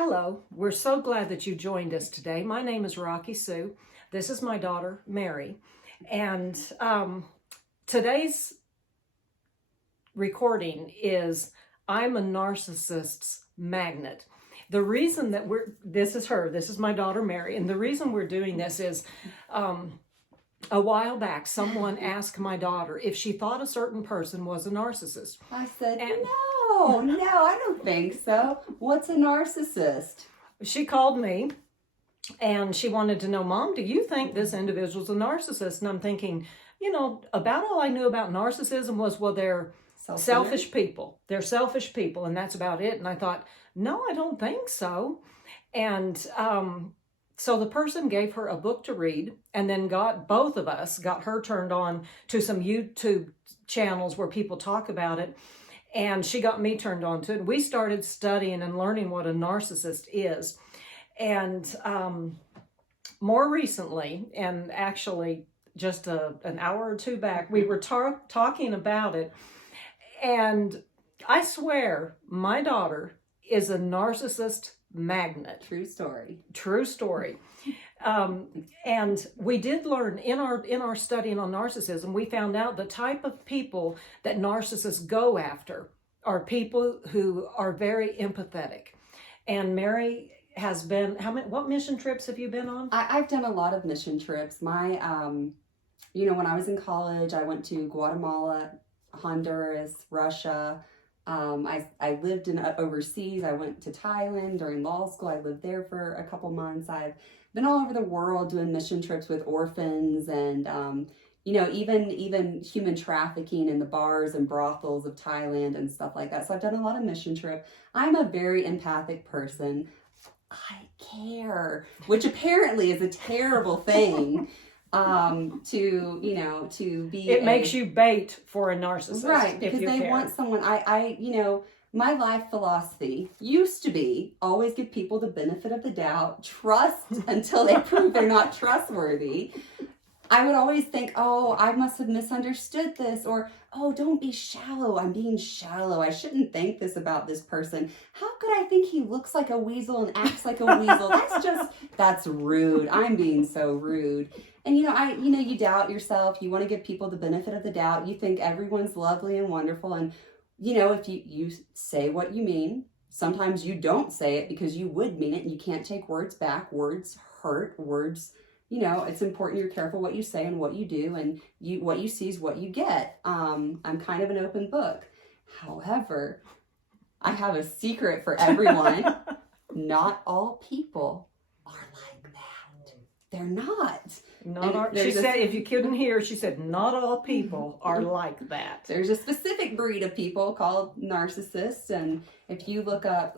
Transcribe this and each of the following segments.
Hello, we're so glad that you joined us today. My name is Rocky Sue. This is my daughter, Mary. And today's recording is I'm a Narcissist's Magnet. The reason that this is my daughter, Mary. And the reason we're doing this is a while back, someone asked my daughter if she thought a certain person was a narcissist. I said, no, I don't think so. What's a narcissist? She called me and she wanted to know, Mom, do you think this individual's a narcissist? And I'm thinking, about all I knew about narcissism was, well, they're selfish people. They're selfish people, and that's about it. And I thought, no, I don't think so. And so the person gave her a book to read, and then got her turned on to some YouTube channels where people talk about it. And she got me turned on to it. We started studying and learning what a narcissist is. And more recently, and actually just an hour or two back, we were talking about it. And I swear my daughter is a narcissist magnet. True story. True story. And we did learn in our studying on narcissism, we found out the type of people that narcissists go after are people who are very empathetic. And Mary has been, what mission trips have you been on? I've done a lot of mission trips. My, when I was in college, I went to Guatemala, Honduras, Russia. I lived overseas. I went to Thailand during law school. I lived there for a couple months. I've been all over the world doing mission trips with orphans and, even human trafficking in the bars and brothels of Thailand and stuff like that. So I've done a lot of mission trip. I'm a very empathic person. I care, which apparently is a terrible thing. To be it makes you bait for a narcissist, right? Because they want someone. My life philosophy used to be always give people the benefit of the doubt, trust until they prove they're not trustworthy. I would always think, oh, I must have misunderstood this, or, oh, don't be shallow. I'm being shallow. I shouldn't think this about this person. How could I think he looks like a weasel and acts like a weasel? That's rude. I'm being so rude. And, you doubt yourself. You want to give people the benefit of the doubt. You think everyone's lovely and wonderful. And, if you say what you mean, sometimes you don't say it because you would mean it and you can't take words back. Words hurt. Words, it's important you're careful what you say and what you do, and what you see is what you get. I'm kind of an open book. However, I have a secret for everyone. Not all people are like that. They're not. She said, if you couldn't hear, she said, not all people are like that. There's a specific breed of people called narcissists, and if you look up,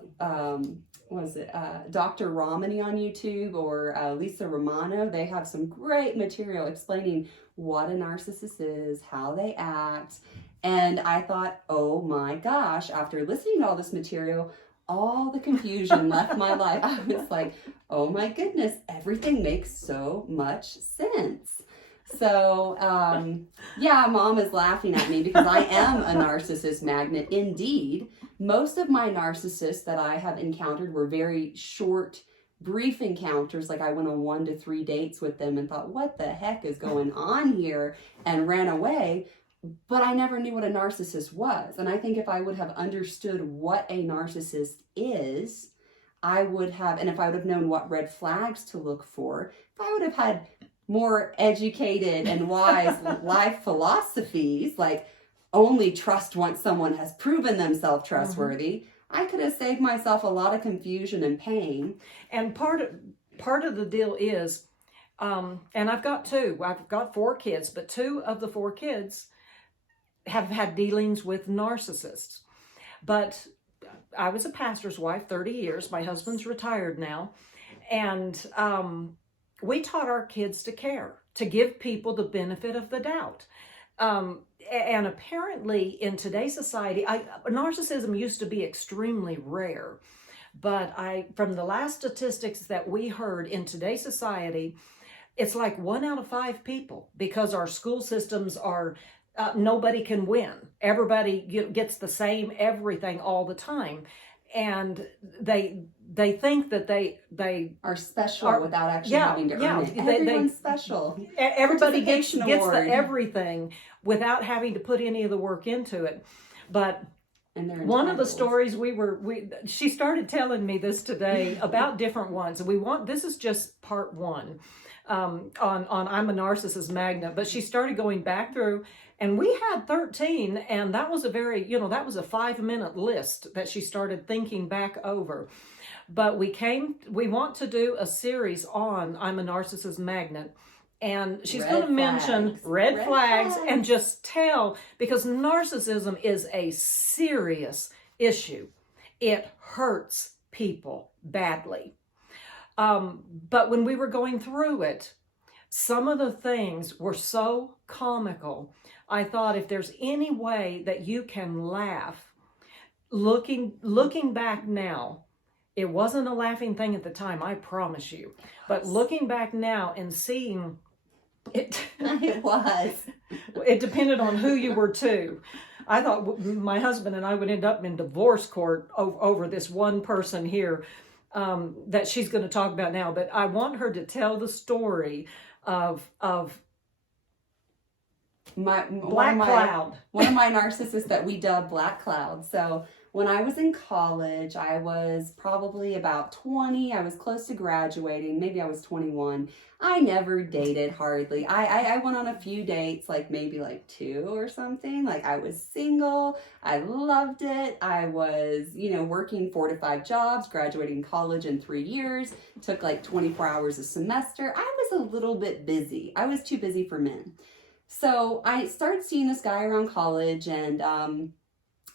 Dr. Romani on YouTube or Lisa Romano, they have some great material explaining what a narcissist is, how they act. And I thought, oh my gosh, after listening to all this material, all the confusion left my life. I was like, oh my goodness, everything makes so much sense. So, Mom is laughing at me because I am a narcissist magnet. Indeed, most of my narcissists that I have encountered were very short, brief encounters. Like I went on 1 to 3 dates with them and thought, what the heck is going on here? And ran away. But I never knew what a narcissist was. And I think if I would have understood what a narcissist is, and if I would have known what red flags to look for, if I would have had more educated and wise life philosophies, like only trust once someone has proven themselves trustworthy, I could have saved myself a lot of confusion and pain. And part of the deal is, and I've got 4 kids, but 2 of the 4 kids have had dealings with narcissists. But I was a pastor's wife 30 years. My husband's retired now. And we taught our kids to care, to give people the benefit of the doubt. And apparently in today's society, narcissism used to be extremely rare. But from the last statistics that we heard in today's society, it's like 1 out of 5 people, because our school systems are nobody can win. Everybody gets the same everything all the time. and they think that they are special without actually having to earn it. Everyone's special. Everybody gets the award. everything without having to put any of the work into it. But one of the stories she started telling me this today about different ones. This is just part one on I'm a Narcissist Magnet, but she started going back through, and we had 13, and that was a very, that was a 5-minute list that she started thinking back over. But we want to do a series on I'm a Narcissist Magnet. And she's going to mention red flags and just tell, because narcissism is a serious issue. It hurts people badly. But when we were going through it, some of the things were so comical. I thought, if there's any way that you can laugh, looking back now, it wasn't a laughing thing at the time, I promise you. But looking back now and seeing it, it depended on who you were too. I thought my husband and I would end up in divorce court over this one person here that she's going to talk about now. But I want her to tell the story of Black Cloud. One of my narcissists that we dub Black Cloud. So when I was in college, I was probably about 20. I was close to graduating. Maybe I was 21. I never dated hardly. I went on a few dates, maybe 2 or something. I was single. I loved it. I was, working 4 to 5 jobs, graduating college in 3 years. Took 24 hours a semester. I was a little bit busy. I was too busy for men. So I started seeing this guy around college, and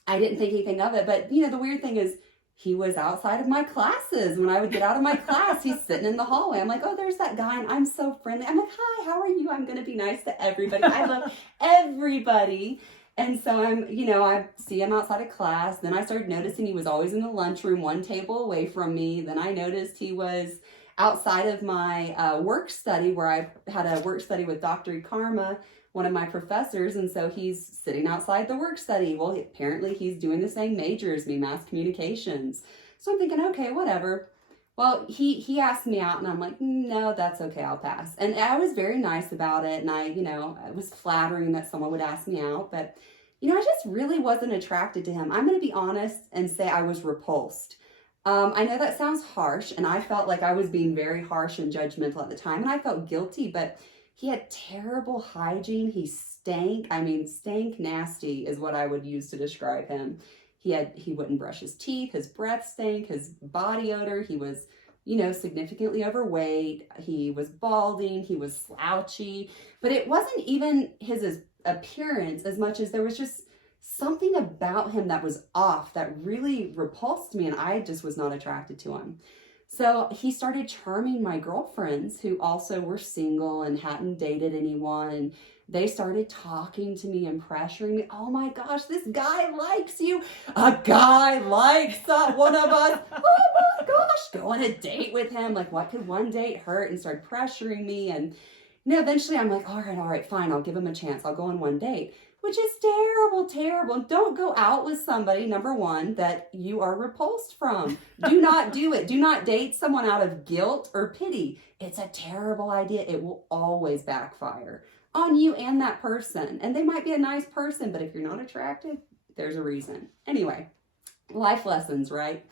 I didn't think anything of it. But, the weird thing is, he was outside of my classes. When I would get out of my class, he's sitting in the hallway. I'm like, oh, there's that guy, and I'm so friendly. I'm like, hi, how are you? I'm going to be nice to everybody. I love everybody. And so I see him outside of class. Then I started noticing he was always in the lunchroom, one table away from me. Then I noticed he was outside of my work study, where I had a work study with Dr. Karma, one of my professors, and so he's sitting outside the work study. Well, apparently he's doing the same major as me, mass communications. So I'm thinking, okay, whatever. Well, he asked me out, and I'm like, no, that's okay, I'll pass. And I was very nice about it, and I was flattering that someone would ask me out, but, I just really wasn't attracted to him. I'm going to be honest and say I was repulsed. I know that sounds harsh, and I felt like I was being very harsh and judgmental at the time, and I felt guilty, but he had terrible hygiene. He stank. Stank nasty is what I would use to describe him. He wouldn't brush his teeth. His breath stank. His body odor. He was, significantly overweight. He was balding. He was slouchy. But it wasn't even his appearance as much as there was just something about him that was off, that really repulsed me, and I just was not attracted to him. So he started charming my girlfriends, who also were single and hadn't dated anyone. And they started talking to me and pressuring me. Oh my gosh, this guy likes you. A guy likes one of us. Oh my gosh, go on a date with him. What could one date hurt? And started pressuring me. And eventually I'm like, all right, fine. I'll give him a chance. I'll go on one date. Which is terrible, terrible. Don't go out with somebody, number one, that you are repulsed from. Do not do it. Do not date someone out of guilt or pity. It's a terrible idea. It will always backfire on you and that person. And they might be a nice person, but if you're not attracted, there's a reason. Anyway, life lessons, right?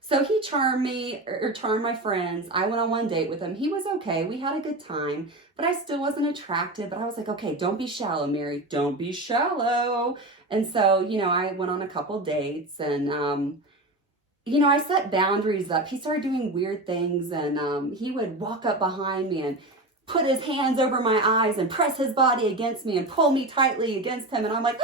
So he charmed me, or charmed my friends. I went on one date with him. He was okay. We had a good time, but I still wasn't attracted. But I was like, okay, don't be shallow, Mary. Don't be shallow. And so, I went on a couple dates, and, I set boundaries up. He started doing weird things, and he would walk up behind me and put his hands over my eyes and press his body against me and pull me tightly against him. And I'm like,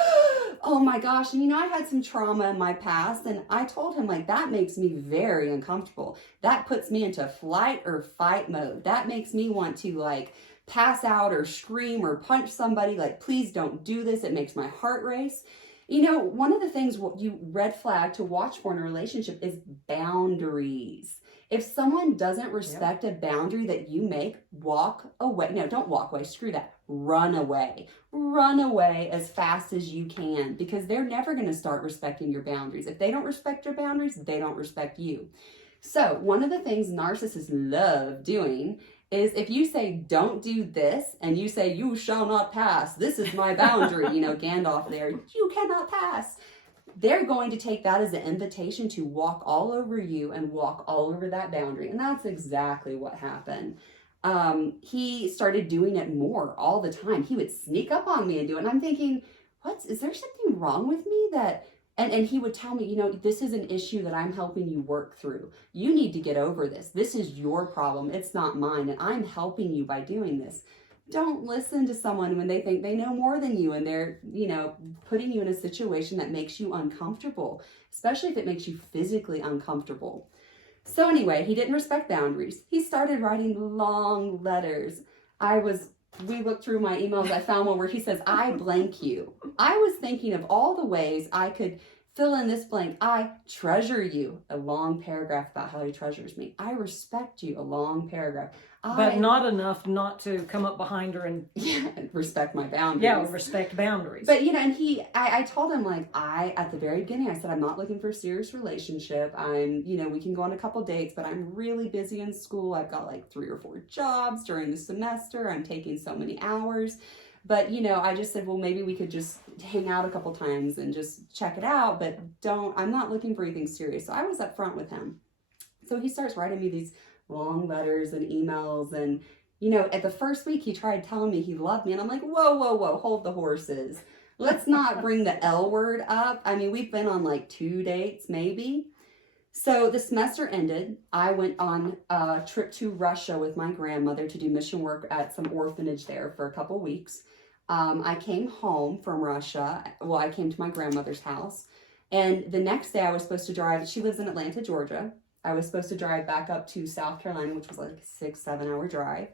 oh my gosh. And I had some trauma in my past, and I told him, that makes me very uncomfortable. That puts me into flight or fight mode. That makes me want to pass out or scream or punch somebody. Please don't do this. It makes my heart race. One of the things you red flag to watch for in a relationship is boundaries. If someone doesn't respect a boundary that you make, walk away. No, don't walk away. Screw that. run away. Run away as fast as you can, because they're never going to start respecting your boundaries. If they don't respect your boundaries, they don't respect you. So one of the things narcissists love doing is if you say, don't do this, and you say, you shall not pass, this is my boundary, you know, Gandalf there, you cannot pass. They're going to take that as an invitation to walk all over you and walk all over that boundary. And that's exactly what happened. He started doing it more all the time. He would sneak up on me and do it. And I'm thinking, is there something wrong with me that, and he would tell me, you know, this is an issue that I'm helping you work through. You need to get over this. This is your problem. It's not mine. And I'm helping you by doing this. Don't listen to someone when they think they know more than you and they're, you know, putting you in a situation that makes you uncomfortable, especially if it makes you physically uncomfortable. So anyway, he didn't respect boundaries. He started writing long letters. We looked through my emails. I found one where he says, I blank you. I was thinking of all the ways I could fill in this blank. I treasure you. A long paragraph about how he treasures me. I respect you. A long paragraph. But not enough not to come up behind her and respect my boundaries. Yeah, respect boundaries. But, you know, and I told him, like, at the very beginning, I said, I'm not looking for a serious relationship. We can go on a couple dates, but I'm really busy in school. I've got like 3 or 4 jobs during the semester. I'm taking so many hours. But, you know, I just said, well, maybe we could just hang out a couple times and just check it out. But I'm not looking for anything serious. So I was upfront with him. So he starts writing me these long letters and emails. And, you know, at the first week, he tried telling me he loved me. And I'm like, whoa, hold the horses. Let's not bring the L word up. I mean, we've been on like 2 dates, maybe. So the semester ended. I went on a trip to Russia with my grandmother to do mission work at some orphanage there for a couple weeks. I came home from Russia. Well, I came to my grandmother's house. And the next day I was supposed to drive. She lives in Atlanta, Georgia. I was supposed to drive back up to South Carolina, which was like a 6-7 hour drive.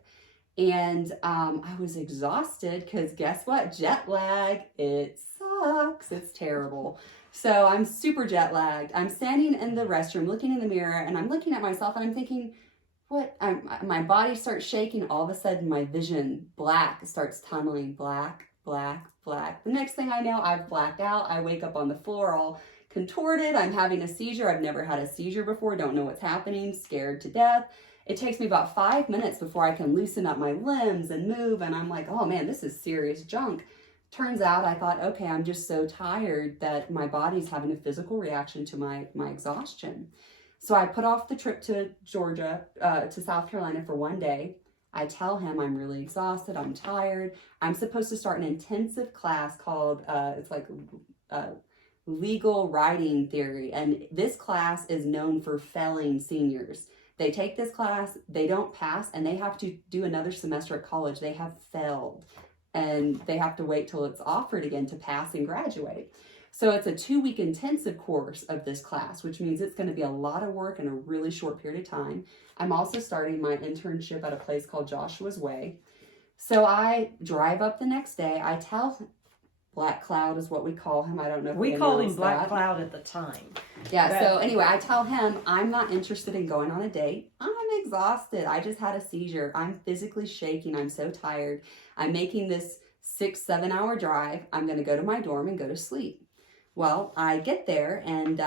And I was exhausted because guess what? Jet lag. It sucks. It's terrible. So I'm super jet lagged. I'm standing in the restroom looking in the mirror and I'm looking at myself and I'm thinking, my body starts shaking. All of a sudden my vision, black, starts tunneling. Black. The next thing I know, I've blacked out. I wake up on the floor all contorted. I'm having a seizure. I've never had a seizure before. Don't know what's happening. Scared to death. It takes me about 5 minutes before I can loosen up my limbs and move. And I'm like, oh man, this is serious junk. Turns out I thought, okay, I'm just so tired that my body's having a physical reaction to my exhaustion. So I put off the trip to Georgia, to South Carolina for 1 day. I tell him I'm really exhausted. I'm tired. I'm supposed to start an intensive class called, legal writing theory. And this class is known for failing seniors. They take this class, they don't pass, and they have to do another semester at college. They have failed. And they have to wait till it's offered again to pass and graduate. So it's a 2-week intensive course of this class, which means it's going to be a lot of work in a really short period of time. I'm also starting my internship at a place called Joshua's Way. So I drive up the next day. I tell Black Cloud is what we call him. I don't know if we called him Black Cloud at the time. Yeah, so anyway, I tell him I'm not interested in going on a date. I'm exhausted. I just had a seizure. I'm physically shaking. I'm so tired. I'm making this 6-7 hour drive. I'm going to go to my dorm and go to sleep. Well, I get there and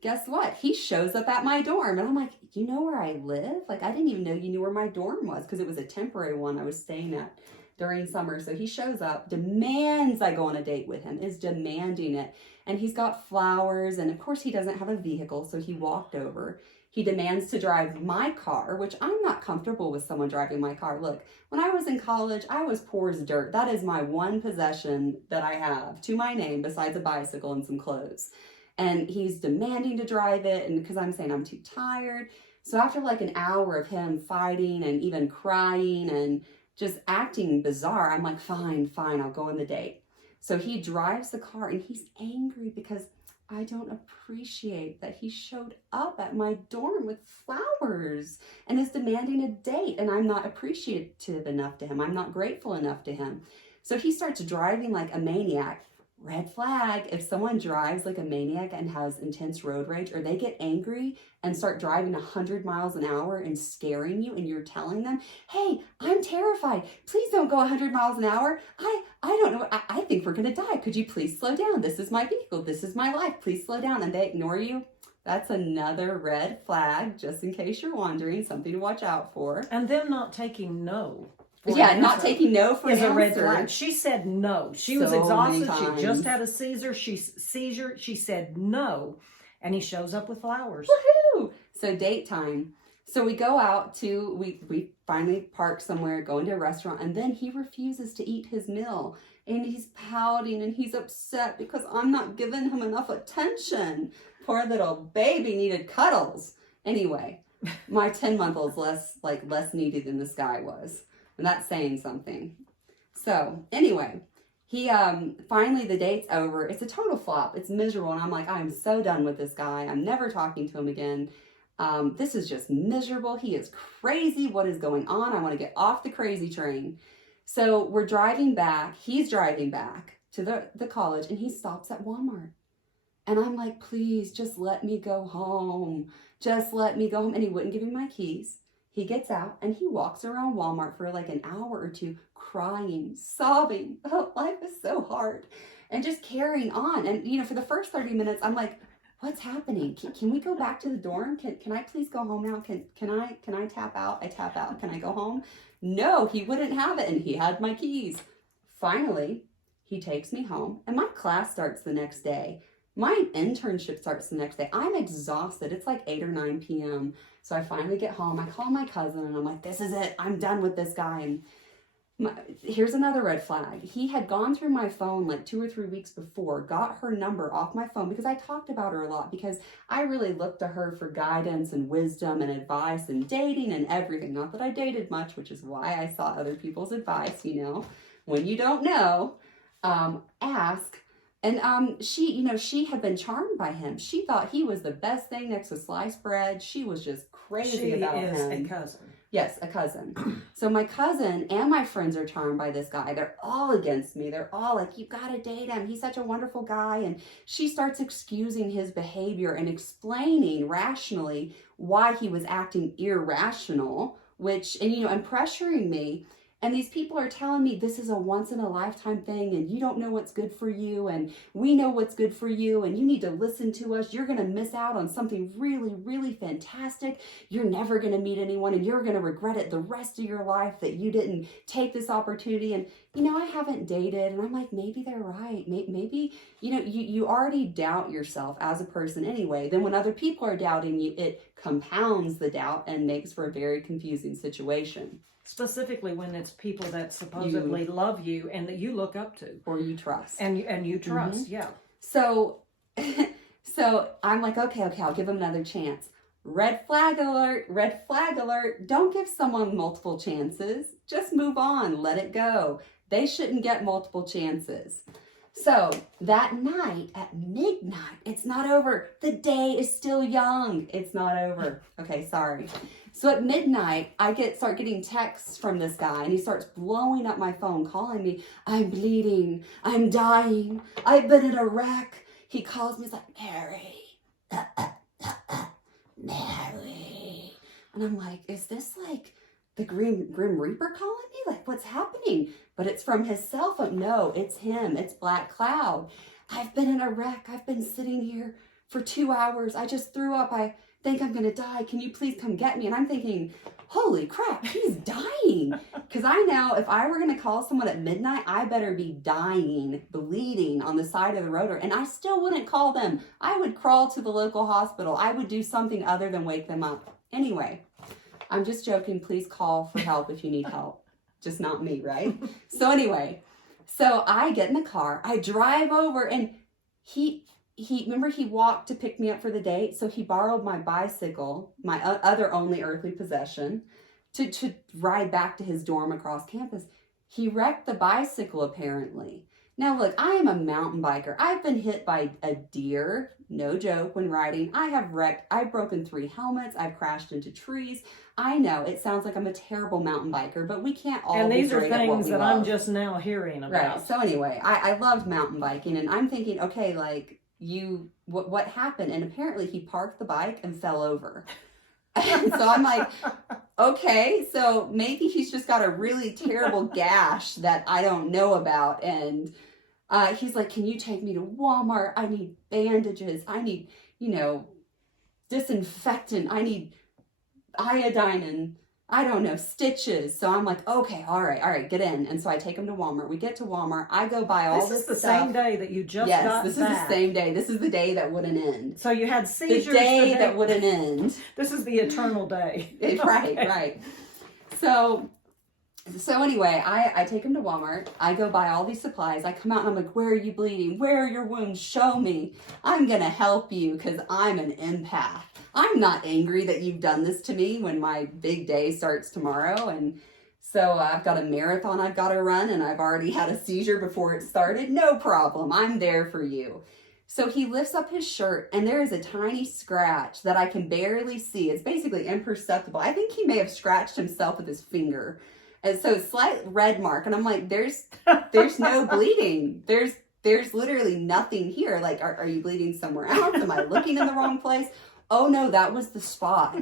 guess what? He shows up at my dorm and I'm like, you know where I live? Like, I didn't even know you knew where my dorm was because it was a temporary one I was staying at during summer. So he shows up, demands I go on a date with him, is demanding it. And he's got flowers. And of course he doesn't have a vehicle. So he walked over. He demands to drive my car, which I'm not comfortable with someone driving my car. Look, when I was in college, I was poor as dirt. That is my one possession that I have to my name besides a bicycle and some clothes. And he's demanding to drive it. And because I'm saying I'm too tired. So after like an hour of him fighting and even crying and just acting bizarre, I'm like, fine, I'll go on the date. So he drives the car and he's angry because I don't appreciate that he showed up at my dorm with flowers and is demanding a date. And I'm not appreciative enough to him. I'm not grateful enough to him. So he starts driving like a maniac, red flag. If someone drives like a maniac and has intense road rage, or they get angry and start driving 100 miles an hour and scaring you, and you're telling them, hey, I'm terrified. Please don't go 100 miles an hour. I don't know. I think we're going to die. Could you please slow down? This is my vehicle. This is my life. Please slow down. And they ignore you. That's another red flag, just in case you're wondering, something to watch out for. And them not taking no. Yeah, not taking no for an is a red answer. flag. She said no. She was So exhausted. many She just times. had a seizure. She said no. And he shows up with flowers. Woohoo! So date time. So we go out to, we finally park somewhere, go into a restaurant, and then he refuses to eat his meal. And he's pouting and he's upset because I'm not giving him enough attention. Poor little baby needed cuddles. Anyway, my 10-month-old's less needy than this guy was. And that's saying something. So anyway, he finally the date's over. It's a total flop. It's miserable. And I'm like, I'm so done with this guy. I'm never talking to him again. This is just miserable. He is crazy. What is going on? I want to get off the crazy train. So we're driving back. He's driving back to the college, and he stops at Walmart. And I'm like, please, just let me go home. Just let me go home. And he wouldn't give me my keys. He gets out and he walks around Walmart for like an hour or two, crying, sobbing. Oh, life is so hard. And just carrying on. And, you know, for the first 30 minutes, I'm like, what's happening? Can we go back to the dorm? Can I please go home now? Can I tap out? I tap out. Can I go home? No, he wouldn't have it. And he had my keys. Finally, he takes me home and my class starts the next day. My internship starts the next day. I'm exhausted. It's like 8 or 9 p.m. So I finally get home. I call my cousin and I'm like, this is it. I'm done with this guy. And here's another red flag. He had gone through my phone like 2 or 3 weeks before, got her number off my phone because I talked about her a lot, because I really looked to her for guidance and wisdom and advice and dating and everything. Not that I dated much, which is why I sought other people's advice, you know. When you don't know, ask. And she had been charmed by him. She thought he was the best thing next to sliced bread. She was just crazy about him. She is a cousin. Yes, a cousin. So my cousin and my friends are charmed by this guy. They're all against me. They're all like, you gotta date him. He's such a wonderful guy. And she starts excusing his behavior and explaining rationally why he was acting irrational, and pressuring me. And these people are telling me this is a once in a lifetime thing and you don't know what's good for you and we know what's good for you and you need to listen to us. You're going to miss out on something really, really fantastic. You're never going to meet anyone and you're going to regret it the rest of your life that you didn't take this opportunity. And, I haven't dated, and I'm like, maybe they're right. Maybe, you already doubt yourself as a person anyway. Then when other people are doubting you, it compounds the doubt and makes for a very confusing situation. Specifically when it's people that supposedly love you and that you look up to. Or you trust. And you trust, yeah. So I'm like, okay, I'll give him another chance. Red flag alert, red flag alert. Don't give someone multiple chances. Just move on, let it go. They shouldn't get multiple chances. So that night at midnight, it's not over. The day is still young. It's not over. Okay, sorry. So at midnight, I start getting texts from this guy, and he starts blowing up my phone, calling me. I'm bleeding. I'm dying. I've been in a wreck. He calls me. He's like, Mary. Mary. And I'm like, is this like the Grim Reaper calling me? Like, what's happening? But it's from his cell phone. No, it's him. It's Black Cloud. I've been in a wreck. I've been sitting here for 2 hours. I just threw up. I think I'm going to die. Can you please come get me? And I'm thinking, holy crap, he's dying. Because I know if I were going to call someone at midnight, I better be dying, bleeding on the side of the road. And I still wouldn't call them. I would crawl to the local hospital. I would do something other than wake them up. Anyway, I'm just joking. Please call for help if you need help. Just not me, right? So anyway, so I get in the car. I drive over, and he walked to pick me up for the date. So he borrowed my bicycle, my other only earthly possession, to ride back to his dorm across campus. He wrecked the bicycle, apparently. Now, look, I am a mountain biker. I've been hit by a deer, no joke, when riding. I have wrecked, I've broken 3 helmets. I've crashed into trees. I know it sounds like I'm a terrible mountain biker, but we can't all And be these are great at what things we that love. I'm just now hearing about. Right. So anyway, I loved mountain biking, and I'm thinking, okay, like what happened? And apparently he parked the bike and fell over. And so I'm like, okay, so maybe he's just got a really terrible gash that I don't know about. And he's like, can you take me to Walmart? I need bandages. I need, disinfectant. I need iodine and I don't know, stitches. So I'm like, okay, all right, get in. And so I take him to Walmart. We get to Walmart. I go buy all this This is the stuff. same day that you just yes, got this back. is the same day. This is the day that wouldn't end. So you had seizures. The day that wouldn't end. This is the eternal day. Right. So anyway, I take him to Walmart. I go buy all these supplies. I come out and I'm like, where are you bleeding? Where are your wounds? Show me. I'm going to help you because I'm an empath. I'm not angry that you've done this to me when my big day starts tomorrow. And so I've got a marathon I've got to run and I've already had a seizure before it started. No problem. I'm there for you. So he lifts up his shirt and there is a tiny scratch that I can barely see. It's basically imperceptible. I think he may have scratched himself with his finger. And so slight red mark. And I'm like, there's no bleeding. There's literally nothing here. Like, are you bleeding somewhere else? Am I looking in the wrong place? Oh no, that was the spot.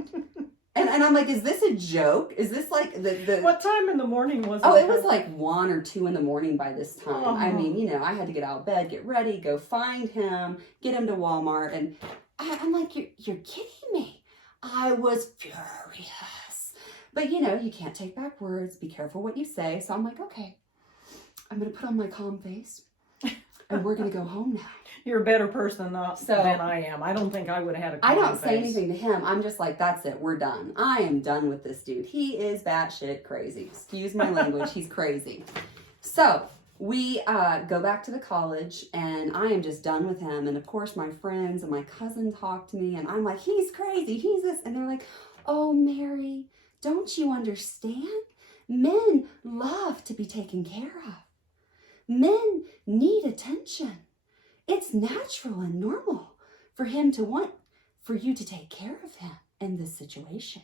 And I'm like, is this a joke? Is this like the What time in the morning was it? Oh, it was like 1 or 2 in the morning by this time. Oh. I mean, I had to get out of bed, get ready, go find him, get him to Walmart. And I'm like, you're kidding me. I was furious. But you can't take back words. Be careful what you say. So I'm like, okay, I'm going to put on my calm face and we're going to go home now. You're a better person than I am. I don't think I would have had a I don't face. say anything to him. I'm just like, that's it. We're done. I am done with this dude. He is batshit crazy. Excuse my language. He's crazy. So we go back to the college and I am just done with him. And of course, my friends and my cousin talk to me and I'm like, he's crazy. He's this. And they're like, oh, Mary, don't you understand? Men love to be taken care of. Men need attention. It's natural and normal for him to want for you to take care of him in this situation.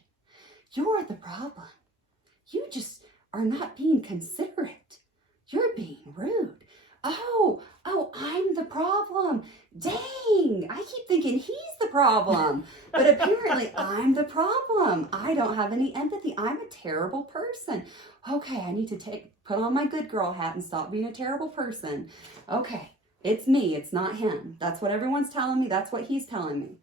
You're the problem. You just are not being considerate. You're being rude. Oh, I'm the problem. Dang, I keep thinking he's the problem. But apparently I'm the problem. I don't have any empathy. I'm a terrible person. Okay, I need to put on my good girl hat and stop being a terrible person. Okay, it's me. It's not him. That's what everyone's telling me. That's what he's telling me.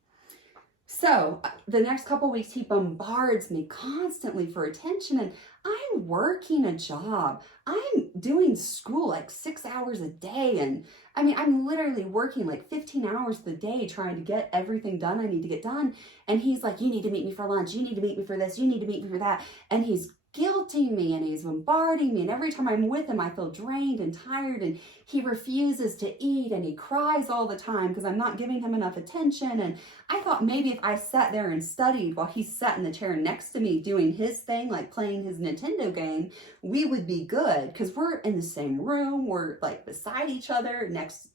So the next couple weeks, he bombards me constantly for attention, and I'm working a job. I'm doing school like 6 hours a day. And I mean, I'm literally working like 15 hours a day trying to get everything done I need to get done. And he's like, you need to meet me for lunch. You need to meet me for this. You need to meet me for that. And he's guilting me and he's bombarding me. And every time I'm with him, I feel drained and tired. And he refuses to eat and he cries all the time because I'm not giving him enough attention. And I thought maybe if I sat there and studied while he sat in the chair next to me doing his thing, like playing his Nintendo game, we would be good because we're in the same room. We're like beside each other, next,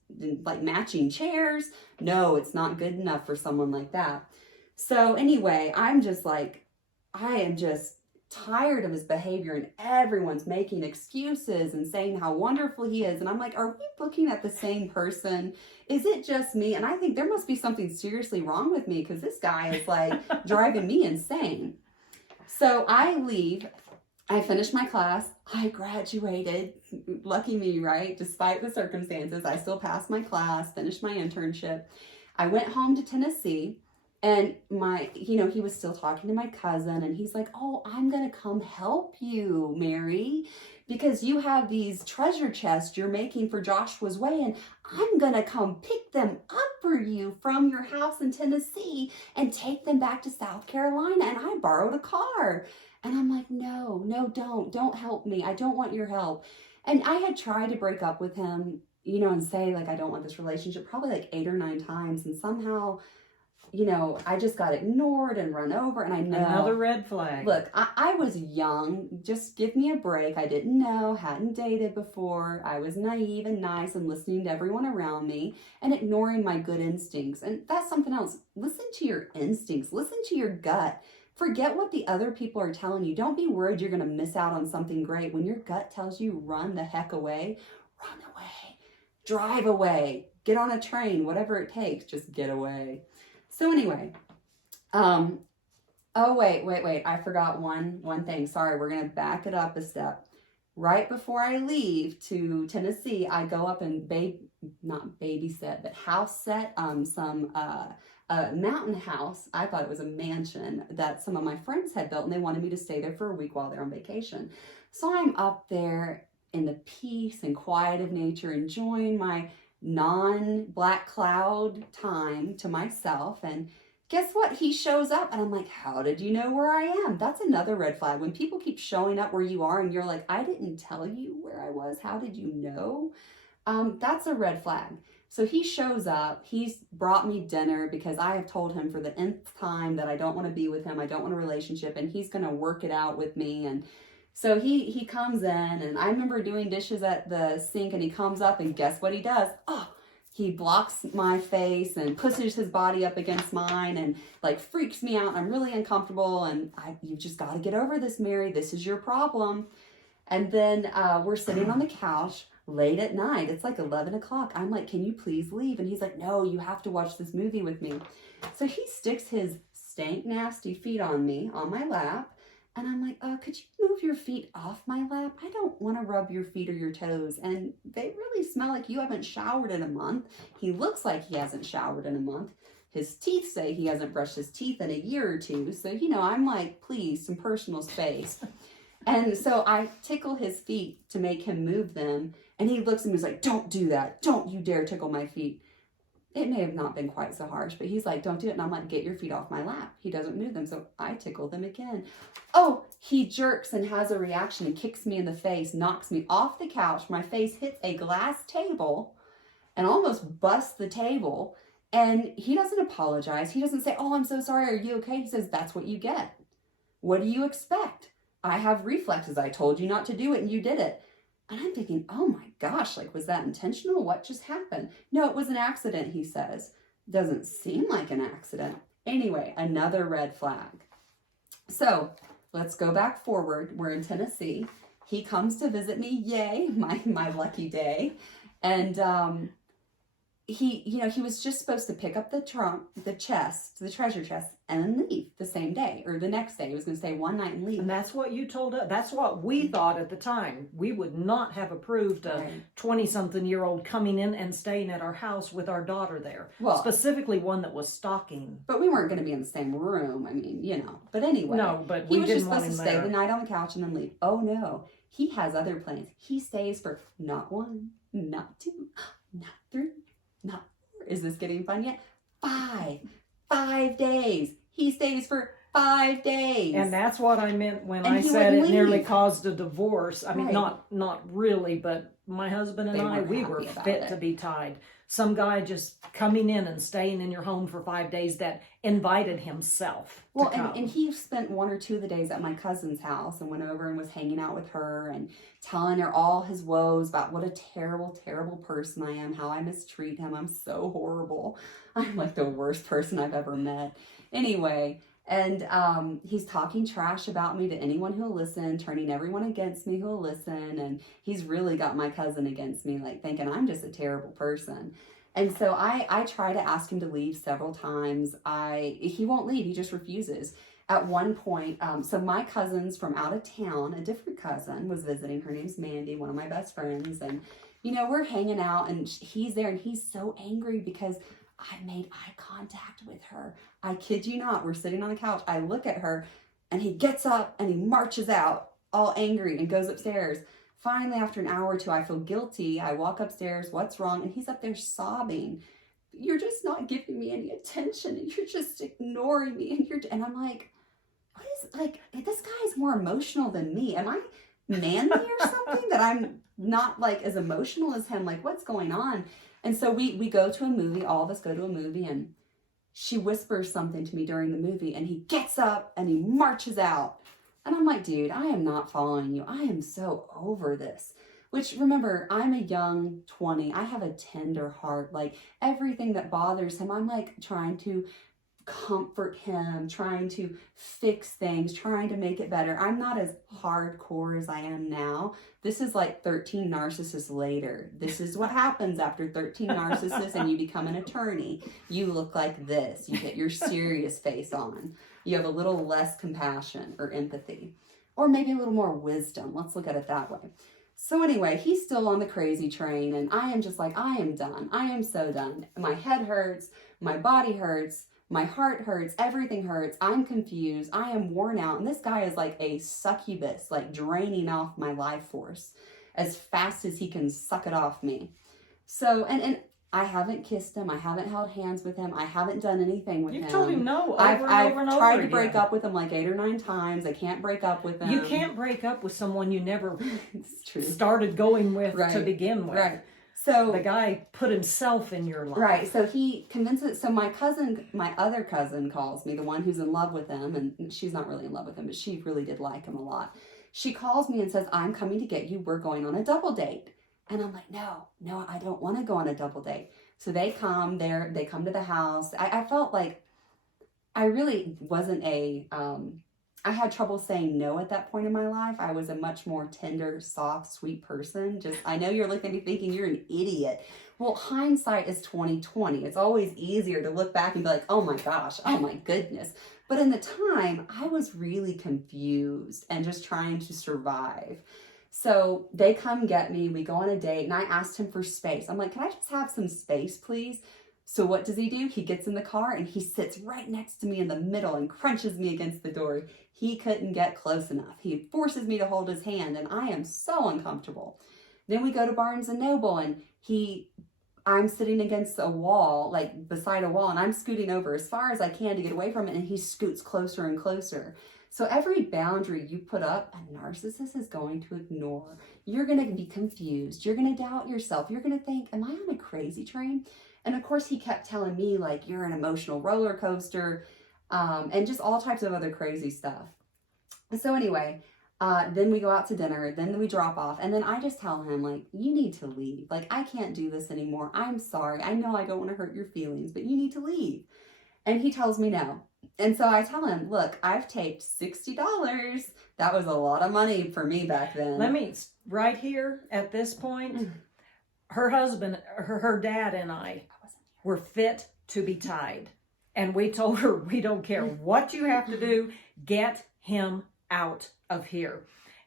like matching chairs. No, it's not good enough for someone like that. So anyway, I'm just like, I am just tired of his behavior and everyone's making excuses and saying how wonderful he is. And I'm like, are we looking at the same person? Is it just me? And I think there must be something seriously wrong with me because this guy is like driving me insane. So I leave. I finished my class. I graduated. Lucky me, right? Despite the circumstances, I still passed my class, finished my internship. I went home to Tennessee. And he was still talking to my cousin and he's like, oh, I'm going to come help you, Mary, because you have these treasure chests you're making for Joshua's Way. And I'm going to come pick them up for you from your house in Tennessee and take them back to South Carolina. And I borrowed a car. And I'm like, no, don't help me. I don't want your help. And I had tried to break up with him, and say like, I don't want this relationship probably like 8 or 9 times. And somehow you know, I just got ignored and run over, and I know. Another red flag. Look, I was young. Just give me a break. I didn't know, hadn't dated before. I was naive and nice and listening to everyone around me and ignoring my good instincts. And that's something else. Listen to your instincts. Listen to your gut. Forget what the other people are telling you. Don't be worried you're going to miss out on something great. When your gut tells you run the heck away, run away. Drive away. Get on a train, whatever it takes. Just get away. So anyway, oh, wait. I forgot one thing. Sorry, we're going to back it up a step. Right before I leave to Tennessee, I go up and not babysit, but house set some a mountain house. I thought it was a mansion that some of my friends had built, and they wanted me to stay there for a week while they're on vacation. So I'm up there in the peace and quiet of nature, enjoying my non-black cloud time to myself. And guess what? He shows up and I'm like, how did you know where I am? That's another red flag. When people keep showing up where you are and you're like, I didn't tell you where I was. How did you know? That's a red flag. So he shows up. He's brought me dinner because I have told him for the nth time that I don't want to be with him. I don't want a relationship, and he's going to work it out with me. And so he comes in, and I remember doing dishes at the sink, and he comes up, and guess what he does? Oh, he blocks my face and pushes his body up against mine and like freaks me out. I'm really uncomfortable, and you just got to get over this, Mary. This is your problem. And then we're sitting on the couch late at night. It's like 11 o'clock. I'm like, can you please leave? And he's like, no, you have to watch this movie with me. So he sticks his stank, nasty feet on me, on my lap. And I'm like, could you move your feet off my lap? I don't want to rub your feet or your toes. And they really smell like you haven't showered in a month. He looks like he hasn't showered in a month. His teeth say he hasn't brushed his teeth in a year or two. So, you know, I'm like, please, some personal space. And so I tickle his feet to make him move them. And he looks at me and is like, don't do that. Don't you dare tickle my feet. It may have not been quite so harsh, but he's like, don't do it. And I'm like, get your feet off my lap. He doesn't move them. So I tickle them again. Oh, he jerks and has a reaction and kicks me in the face, knocks me off the couch. My face hits a glass table and almost busts the table. And he doesn't apologize. He doesn't say, oh, I'm so sorry. Are you okay? He says, that's what you get. What do you expect? I have reflexes. I told you not to do it and you did it. And I'm thinking, oh my gosh, like, was that intentional? What just happened? No, it was an accident, he says. Doesn't seem like an accident. Anyway, another red flag. So let's go back forward. We're in Tennessee. He comes to visit me. Yay, my lucky day. And he was just supposed to pick up the trunk, the treasure chest, and then leave the same day or the next day. He was going to stay one night and leave. And that's what you told us. That's what we thought at the time. We would not have approved a 20-something-year-old coming in and staying at our house with our daughter there. Well, specifically one that was stalking. But we weren't going to be in the same room. I mean, you know. But anyway. No, but we he was didn't just want supposed him to stay there. the night on the couch and then leave. Oh no. He has other plans. He stays for not 1, not 2, not 3, not 4. Is this getting fun yet? 5 days. He stays for 5 days. And that's what I meant when And I he said wouldn't it nearly leave. caused a divorce. I mean, Right. not really, but my husband and They I, weren't we happy were about fit it. to be tied. Some guy just coming in and staying in your home for 5 days that invited himself Well, to come. and he spent 1 or 2 of the days at my cousin's house and went over and was hanging out with her and telling her all his woes about what a terrible, terrible person I am, how I mistreat him. I'm so horrible. I'm like the worst person I've ever met. Anyway, and he's talking trash about me to anyone who'll listen, turning everyone against me who'll listen. And he's really got my cousin against me, like thinking I'm just a terrible person. And so I try to ask him to leave several times. He won't leave. He just refuses. At one point, so my cousin's from out of town, a different cousin was visiting. Her name's Mandy, one of my best friends. And, you know, we're hanging out and he's there and he's so angry because I made eye contact with her. I kid you not. We're sitting on the couch. I look at her and he gets up and he marches out all angry and goes upstairs. Finally, after an hour or two, I feel guilty. I walk upstairs. What's wrong? And he's up there sobbing. You're just not giving me any attention and you're just ignoring me. And I'm like, what is, like, this guy's more emotional than me. Am I manly or something that I'm not like as emotional as him? Like, what's going on? And so we go to a movie. All of us go to a movie and she whispers something to me during the movie, and he gets up and he marches out. And I'm like, dude, I am not following you. I am so over this. Which, remember, I'm a young 20. I have a tender heart. Like, everything that bothers him, I'm like trying to comfort him, trying to fix things, trying to make it better. I'm not as hardcore as I am now. This is like 13 narcissists later. This is what happens after 13 narcissists and you become an attorney. You look like this. You get your serious face on. You have a little less compassion or empathy, or maybe a little more wisdom. Let's look at it that way. So anyway, he's still on the crazy train, and I am just like, I am done. I am so done. My head hurts. My body hurts. My heart hurts. Everything hurts. I'm confused. I am worn out. And this guy is like a succubus, like draining off my life force as fast as he can suck it off me. So, and I haven't kissed him. I haven't held hands with him. I haven't done anything with him. You've told him no over I've and over and over tried to again. break up with him like 8 or 9 times. I can't break up with him. You can't break up with someone you never It's true. started going with to begin with. Right. So the guy put himself in your life. Right. So he convinces, so my other cousin calls me, the one who's in love with him, and she's not really in love with him, but she really did like him a lot. She calls me and says, I'm coming to get you. We're going on a double date. And I'm like, no, I don't want to go on a double date. So they come to the house. I felt like I really wasn't I had trouble saying no at that point in my life. I was a much more tender, soft, sweet person. I know you're looking at me thinking you're an idiot. Well, hindsight is 20/20. It's always easier to look back and be like, oh my gosh, oh my goodness. But in the time, I was really confused and just trying to survive. So they come get me, we go on a date, and I asked him for space. I'm like, can I just have some space, please? So what does he do? He gets in the car and he sits right next to me in the middle and crunches me against the door. He couldn't get close enough. He forces me to hold his hand, and I am so uncomfortable. Then we go to Barnes & Noble, and I'm sitting against a wall, like beside a wall, and I'm scooting over as far as I can to get away from it, and he scoots closer and closer. So every boundary you put up, a narcissist is going to ignore. You're going to be confused. You're going to doubt yourself. You're going to think, am I on a crazy train? And of course, he kept telling me, like, you're an emotional roller coaster, and just all types of other crazy stuff. So anyway, then we go out to dinner, then we drop off, and then I just tell him, like, you need to leave. Like, I can't do this anymore. I'm sorry. I know I don't want to hurt your feelings, but you need to leave. And he tells me no. And so I tell him, look, I've taped $60. That was a lot of money for me back then. Right here at this point, her husband, her dad and I were fit to be tied. And we told her, we don't care what you have to do, get him out of here.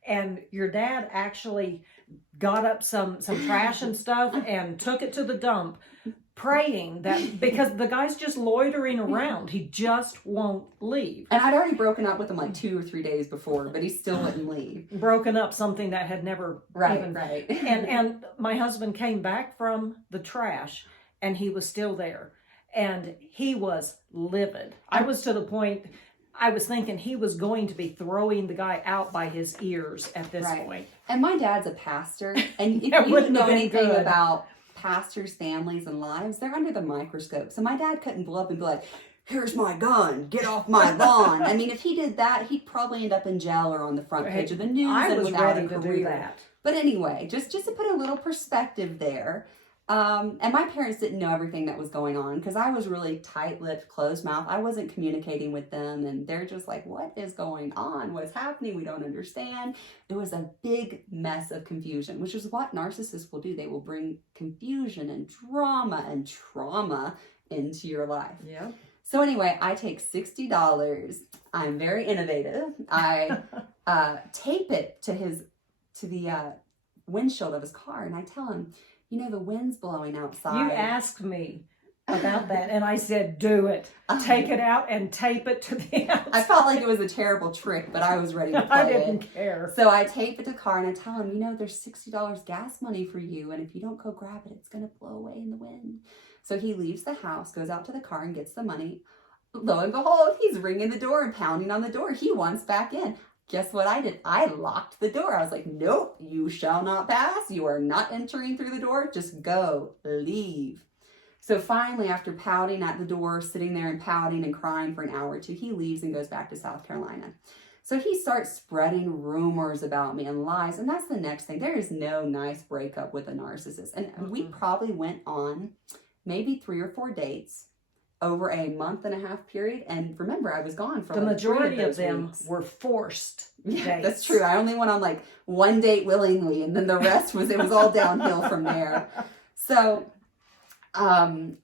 And your dad actually got up some trash and stuff and took it to the dump, praying that, because the guy's just loitering around. He just won't leave. And I'd already broken up with him like 2 or 3 days before, but he still wouldn't leave. Broken up something that had never even... Right. And my husband came back from the trash, and he was still there. And he was livid. I was to the point, I was thinking he was going to be throwing the guy out by his ears at this point. And my dad's a pastor. And if you know anything about pastors' families and lives, they're under the microscope. So my dad couldn't blow up and be like, here's my gun, get off my lawn. I mean, if he did that, he'd probably end up in jail or on the front page of the news. I was without ready a to career. do that. But anyway, just to put a little perspective there. And my parents didn't know everything that was going on because I was really tight-lipped, closed-mouthed. I wasn't communicating with them, and they're just like, what is going on? What's happening? We don't understand. It was a big mess of confusion, which is what narcissists will do. They will bring confusion and drama and trauma into your life. Yeah. So anyway, I take $60. I'm very innovative. I tape it to the windshield of his car, and I tell him, you know, the wind's blowing outside. You asked me about that, and I said, do it. Take it out and tape it to the outside. I felt like it was a terrible trick, but I was ready to play I didn't care. So I tape it to the car, and I tell him, you know, there's $60 gas money for you, and if you don't go grab it, it's going to blow away in the wind. So he leaves the house, goes out to the car, and gets the money. Lo and behold, he's ringing the door and pounding on the door. He wants back in. Guess what I did? I locked the door. I was like, nope, you shall not pass. You are not entering through the door. Just go, leave. So finally, after pouting at the door, sitting there and pouting and crying for an hour or two, he leaves and goes back to South Carolina. So he starts spreading rumors about me and lies. And that's the next thing. There is no nice breakup with a narcissist. And we probably went on maybe 3 or 4 dates over a month-and-a-half period. And remember, I was gone for the like 3 majority of them weeks. were forced Yeah, dates. that's true. I only went on like 1 date willingly, and then the rest it was all downhill from there. So, oh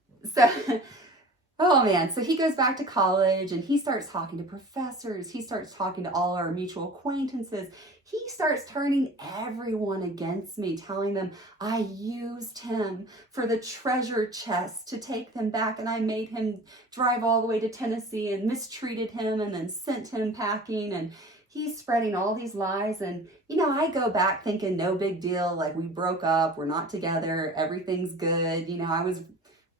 man, so he goes back to college and he starts talking to professors. He starts talking to all our mutual acquaintances. He starts turning everyone against me, telling them I used him for the treasure chest to take them back, and I made him drive all the way to Tennessee and mistreated him and then sent him packing. And he's spreading all these lies. And, I go back thinking no big deal. Like, we broke up. We're not together. Everything's good. I was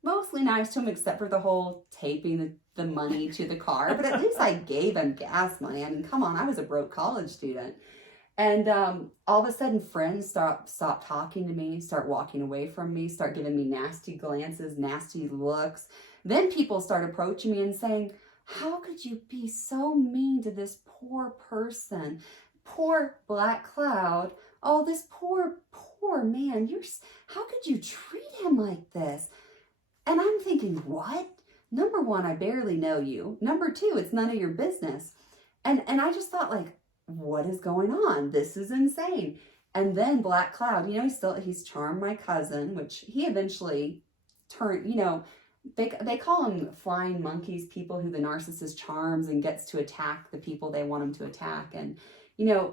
mostly nice to him except for the whole taping the money to the car. But at least I gave him gas money. I mean, come on. I was a broke college student. And all of a sudden, friends stop talking to me, start walking away from me, start giving me nasty glances, nasty looks. Then people start approaching me and saying, how could you be so mean to this poor person? Poor Black Cloud. Oh, this poor man. How could you treat him like this? And I'm thinking, what? Number one, I barely know you. Number two, it's none of your business. And I just thought, like, what is going on? This is insane. And then Black Cloud, he's charmed my cousin, which he eventually turned, they call them flying monkeys, people who the narcissist charms and gets to attack the people they want him to attack. And,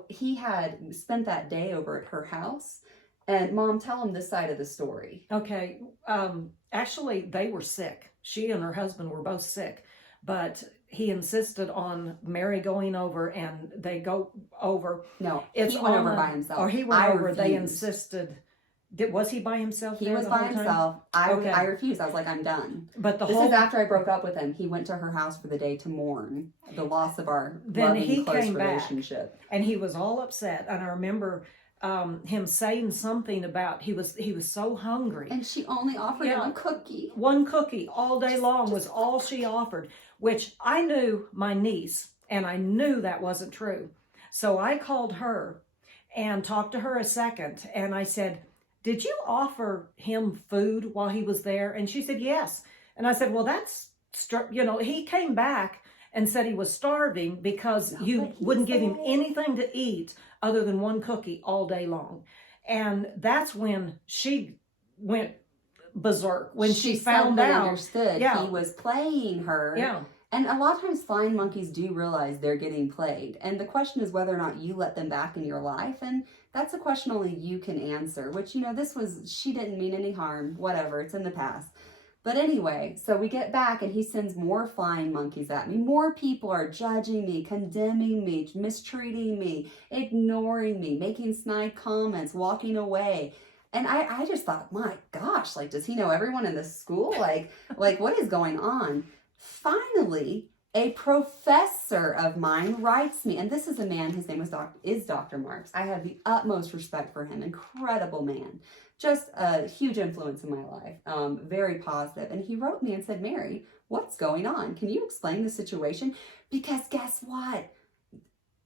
he had spent that day over at her house. And Mom, tell him this side of the story. Okay. Actually, they were sick. She and her husband were both sick. But he insisted on Mary going over, and they go over. No, he went over by himself. Or he went over. Refused. They insisted. Was he by himself? He was by himself. I refused. I was like, I'm done. But this is after I broke up with him. He went to her house for the day to mourn the loss of our loving, close relationship. Back, and he was all upset. And I remember him saying something about he was so hungry. And she only offered him a cookie. One cookie all day long was all she offered, which I knew my niece, and I knew that wasn't true. So I called her and talked to her a second, and I said, did you offer him food while he was there? And she said, yes. And I said, well, he came back and said he was starving because you wouldn't give him anything to eat other than one cookie all day long. And that's when she went berserk, when she found out. Understood he was playing her. Yeah. And a lot of times flying monkeys do realize they're getting played. And the question is whether or not you let them back in your life. And that's a question only you can answer, which, she didn't mean any harm, whatever, it's in the past. But anyway, so we get back and he sends more flying monkeys at me. More people are judging me, condemning me, mistreating me, ignoring me, making snide comments, walking away. And I just thought, my gosh, like, does he know everyone in this school? Like what is going on? Finally, a professor of mine writes me, and this is a man, his name is Dr. Marks. I have the utmost respect for him. Incredible man. Just a huge influence in my life. Very positive. And he wrote me and said, Mary, what's going on? Can you explain the situation? Because guess what?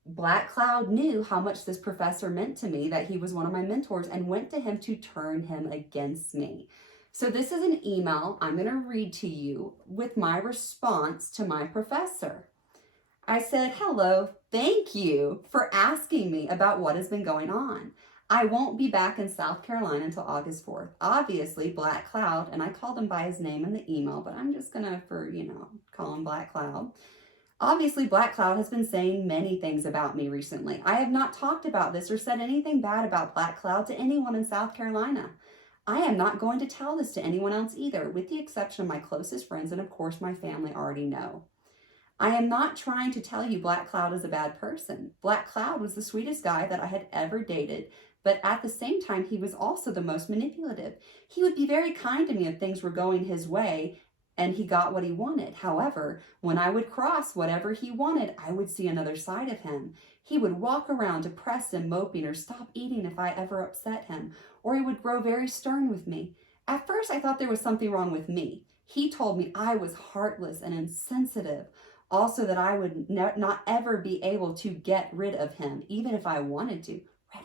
Black Cloud knew how much this professor meant to me, that he was one of my mentors, and went to him to turn him against me. So this is an email I'm going to read to you with my response to my professor. I said, hello, thank you for asking me about what has been going on. I won't be back in South Carolina until August 4th. Obviously, Black Cloud, and I called him by his name in the email, but I'm just going to, call him Black Cloud. Obviously, Black Cloud has been saying many things about me recently. I have not talked about this or said anything bad about Black Cloud to anyone in South Carolina. I am not going to tell this to anyone else either, with the exception of my closest friends, and of course my family already know. I am not trying to tell you Black Cloud is a bad person. Black Cloud was the sweetest guy that I had ever dated, but at the same time, he was also the most manipulative. He would be very kind to me if things were going his way and he got what he wanted. However, when I would cross whatever he wanted, I would see another side of him. He would walk around depressed and moping, or stop eating if I ever upset him, or he would grow very stern with me. At first, I thought there was something wrong with me. He told me I was heartless and insensitive. Also, that I would not ever be able to get rid of him, even if I wanted to. Red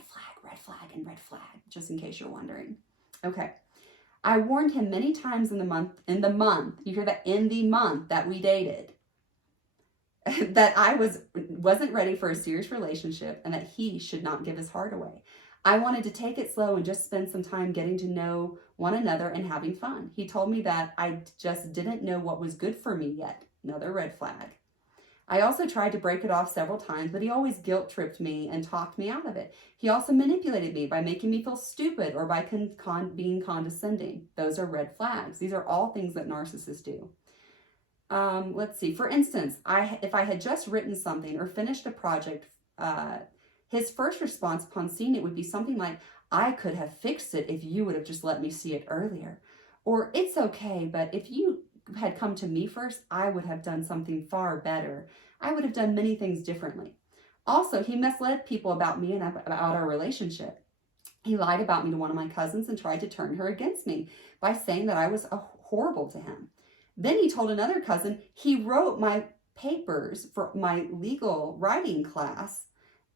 flag, and red flag, just in case you're wondering. Okay. I warned him many times in the month, you hear that, in the month that we dated, that I wasn't ready for a serious relationship and that he should not give his heart away. I wanted to take it slow and just spend some time getting to know one another and having fun. He told me that I just didn't know what was good for me yet. Another red flag. I also tried to break it off several times, but he always guilt-tripped me and talked me out of it. He also manipulated me by making me feel stupid or by being condescending. Those are red flags. These are all things that narcissists do. Let's see. For instance, if I had just written something or finished a project, his first response upon seeing it would be something like, I could have fixed it if you would have just let me see it earlier. Or, it's okay, but if you had come to me first, I would have done something far better. I would have done many things differently. Also, he misled people about me and about our relationship. He lied about me to one of my cousins and tried to turn her against me by saying that I was horrible to him. Then he told another cousin he wrote my papers for my legal writing class,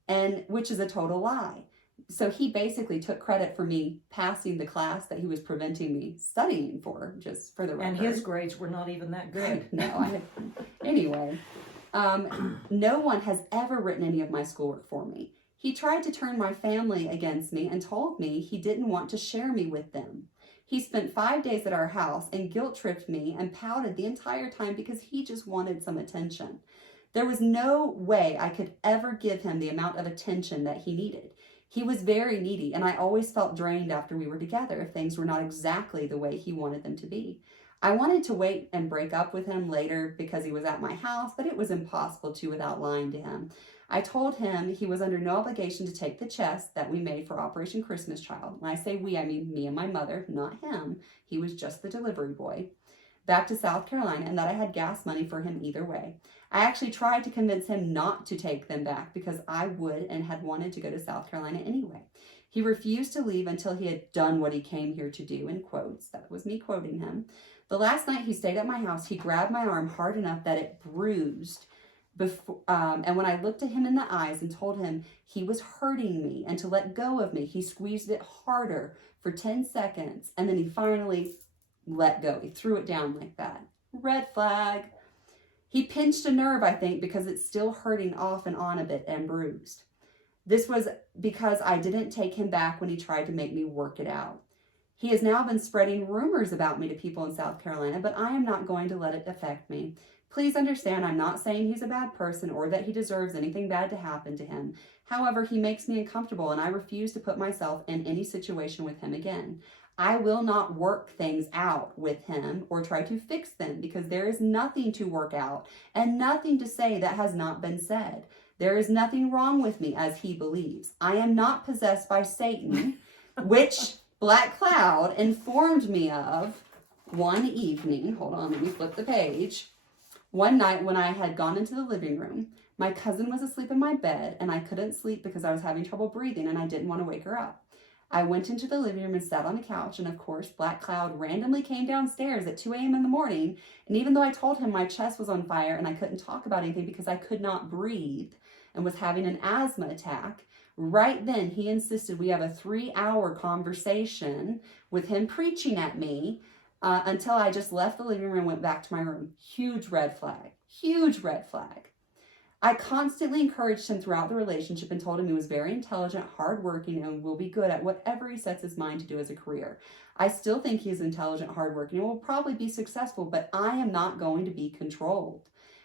and which is a total lie. So he basically took credit for me passing the class that he was preventing me studying for, just for the record. And his grades were not even that good. No, anyway, no one has ever written any of my schoolwork for me. He tried to turn my family against me and told me he didn't want to share me with them. He spent 5 days at our house and guilt-tripped me and pouted the entire time because he just wanted some attention. There was no way I could ever give him the amount of attention that he needed. He was very needy, and I always felt drained after we were together if things were not exactly the way he wanted them to be. I wanted to wait and break up with him later because he was at my house, but it was impossible to without lying to him. I told him he was under no obligation to take the chest that we made for Operation Christmas Child. When I say we, I mean me and my mother, not him. He was just the delivery boy. Back to South Carolina, and that I had gas money for him either way. I actually tried to convince him not to take them back because I would and had wanted to go to South Carolina anyway. He refused to leave until he had done what he came here to do, in quotes. That was me quoting him. The last night he stayed at my house, he grabbed my arm hard enough that it bruised. And when I looked at him in the eyes and told him he was hurting me and to let go of me, he squeezed it harder for 10 seconds. And then he finally let go. He threw it down like that. Red flag. He pinched a nerve, I think, because it's still hurting off and on a bit and bruised. This was because I didn't take him back when he tried to make me work it out. He has now been spreading rumors about me to people in South Carolina, but I am not going to let it affect me. Please understand, I'm not saying he's a bad person or that he deserves anything bad to happen to him. However, he makes me uncomfortable and I refuse to put myself in any situation with him again. I will not work things out with him or try to fix them because there is nothing to work out and nothing to say that has not been said. There is nothing wrong with me as he believes. I am not possessed by Satan, which Black Cloud informed me of one evening. Hold on, let me flip the page. One night when I had gone into the living room, my cousin was asleep in my bed and I couldn't sleep because I was having trouble breathing and I didn't want to wake her up. I went into the living room and sat on the couch, and of course, Black Cloud randomly came downstairs at 2 a.m. in the morning, and even though I told him my chest was on fire and I couldn't talk about anything because I could not breathe and was having an asthma attack, right then he insisted we have a 3-hour conversation with him preaching at me until I just left the living room and went back to my room. Huge red flag. Huge red flag. I constantly encouraged him throughout the relationship and told him he was very intelligent, hardworking, and will be good at whatever he sets his mind to do as a career. I still think he is intelligent, hardworking, and will probably be successful, but I am not going to be controlled.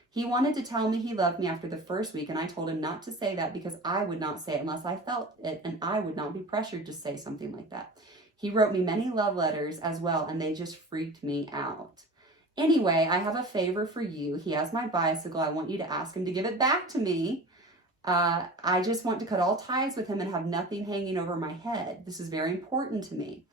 He wanted to tell me he loved me after the first week, and I told him not to say that because I would not say it unless I felt it, and I would not be pressured to say something like that. He wrote me many love letters as well, and they just freaked me out. Anyway, I have a favor for you. He has my bicycle. I want you to ask him to give it back to me. I just want to cut all ties with him and have nothing hanging over my head. This is very important to me.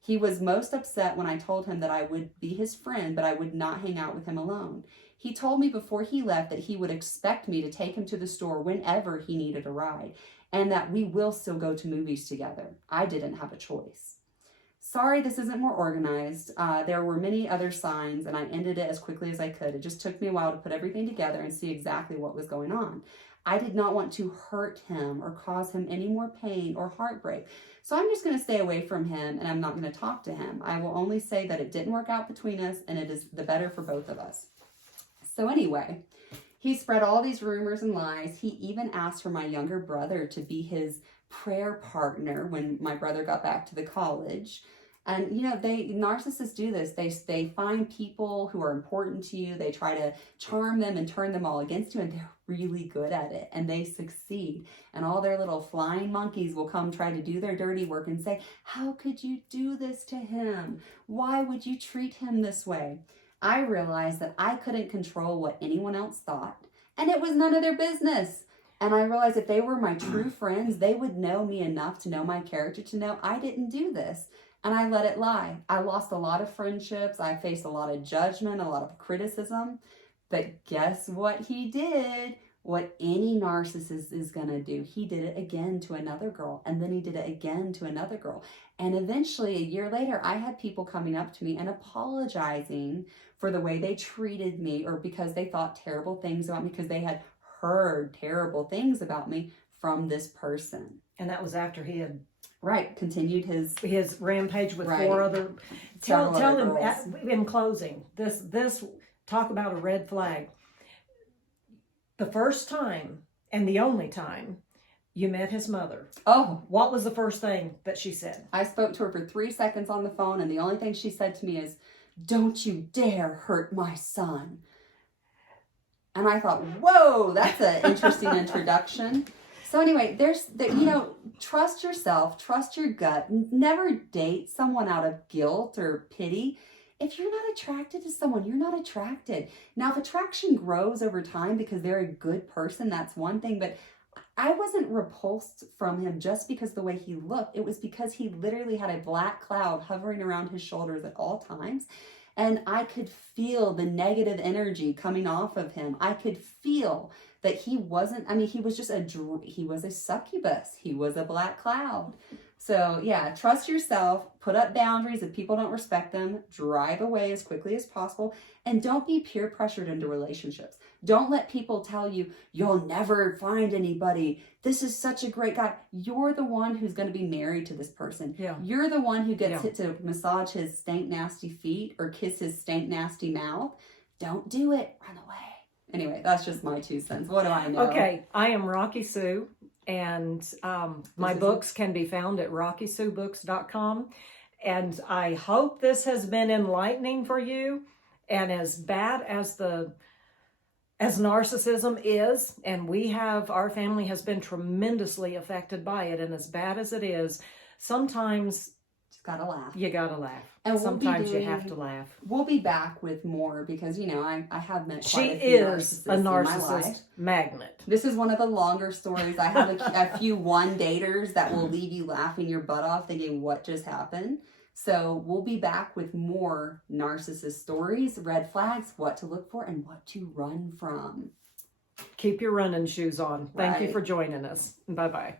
He was most upset when I told him that I would be his friend, but I would not hang out with him alone. He told me before he left that he would expect me to take him to the store whenever he needed a ride, and that we will still go to movies together. I didn't have a choice. sorry, this isn't more organized. There were many other signs, and I ended it as quickly as I could. It just took me a while to put everything together and see exactly what was going on. I did not want to hurt him or cause him any more pain or heartbreak. So I'm just going to stay away from him, and I'm not going to talk to him. I will only say that it didn't work out between us, and it is the better for both of us. So anyway, he spread all these rumors and lies. He even asked for my younger brother to be his prayer partner when my brother got back to the college. And narcissists do this. They find people who are important to you. They try to charm them and turn them all against you, and they're really good at it, and they succeed. And all their little flying monkeys will come try to do their dirty work and say, how could you do this to him? Why would you treat him this way? I realized that I couldn't control what anyone else thought, and it was none of their business. And I realized if they were my true friends, they would know me enough to know my character, to know I didn't do this. And I let it lie. I lost a lot of friendships. I faced a lot of judgment, a lot of criticism. But guess what he did? What any narcissist is going to do. He did it again to another girl. And then he did it again to another girl. And eventually, a year later, I had people coming up to me and apologizing for the way they treated me, or because they thought terrible things about me, because they had heard terrible things about me from this person. And that was after he had continued his rampage with 4 other. Tell him in closing. This talk about a red flag. The first time and the only time you met his mother. Oh, what was the first thing that she said? I spoke to her for 3 seconds on the phone, and the only thing she said to me is, "Don't you dare hurt my son." And I thought, whoa, that's an interesting introduction. So anyway, trust yourself, trust your gut. Never date someone out of guilt or pity. If you're not attracted to someone, you're not attracted. Now, if attraction grows over time because they're a good person, that's one thing. But I wasn't repulsed from him just because the way he looked. It was because he literally had a black cloud hovering around his shoulders at all times. And I could feel the negative energy coming off of him. I could feel that he wasn't, he was just he was a succubus. He was a black cloud. So yeah, trust yourself, put up boundaries. If people don't respect them, drive away as quickly as possible. And don't be peer pressured into relationships. Don't let people tell you, you'll never find anybody. This is such a great guy. You're the one who's going to be married to this person. Yeah. You're the one who gets to massage his stank, nasty feet or kiss his stank, nasty mouth. Don't do it. Run away. Anyway, that's just my 2 cents. What do I know? Okay, I am Rockie Sue, and my books can be found at RockieSueBooks.com. And I hope this has been enlightening for you. And as bad as narcissism is, and our family has been tremendously affected by it, and as bad as it is, sometimes gotta laugh. You gotta laugh. And sometimes you have to laugh. We'll be back with more because, I have met she quite a few is a narcissist magnet. This is one of the longer stories. I have a few one-daters that will leave you laughing your butt off thinking, what just happened? So we'll be back with more narcissist stories, red flags, what to look for, and what to run from. Keep your running shoes on. Thank you for joining us. Bye-bye.